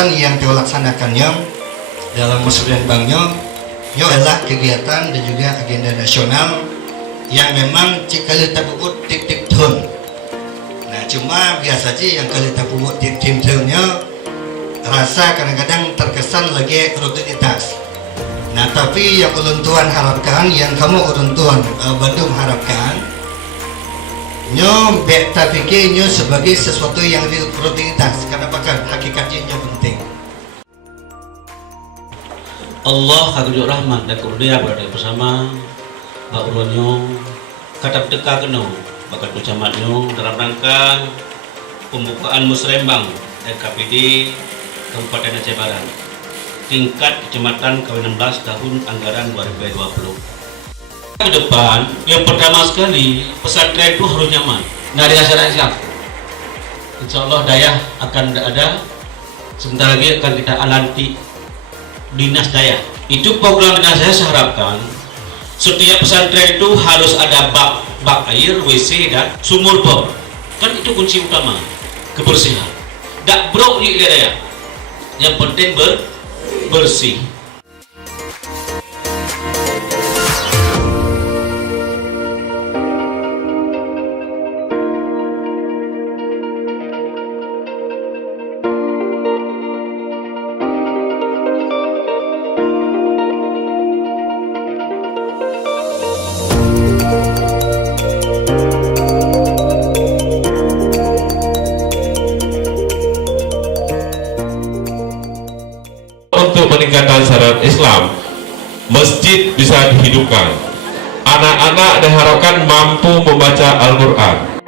kegiatan yang dilaksanakannya dalam musrenbangnya adalah kegiatan dan juga agenda nasional yang memang kali tabut tip-tip tahun. Nah cuma biasa aja yang kali tabut tip-tip tahunnya rasa kadang-kadang terkesan lagi rutinitas. Nah tapi yang ulun tuan harapkan, yang kamu ulun tuan Bandung harapkan, nyo beta fikir nyo sebagai sesuatu yang rutinitas, karena bahkan hakikatnya nyo penting. Allah kagunjuk rahmat dan kurnia berada bersama Mbak Ulonyo katap teka keno bakal kucamatnyo dalam rangka pembukaan musrembang LKPD Kabupaten Aceh Barat tingkat kecamatan ke-16 tahun anggaran 2020. Ke depan, yang pertama sekali pesantren itu harus nyaman. Nggak ada masalah Islam. Insya Allah daya akan ada. Sebentar lagi akan kita alanti dinas daya. Itu program dinas daya saya harapkan setiap pesantren itu harus ada bak air, WC dan sumur bor. Kan itu kunci utama kebersihan. Tak brok di daya. Yang penting bersih. Untuk peningkatan syariat Islam, masjid bisa dihidupkan. Anak-anak diharapkan mampu membaca Al-Quran.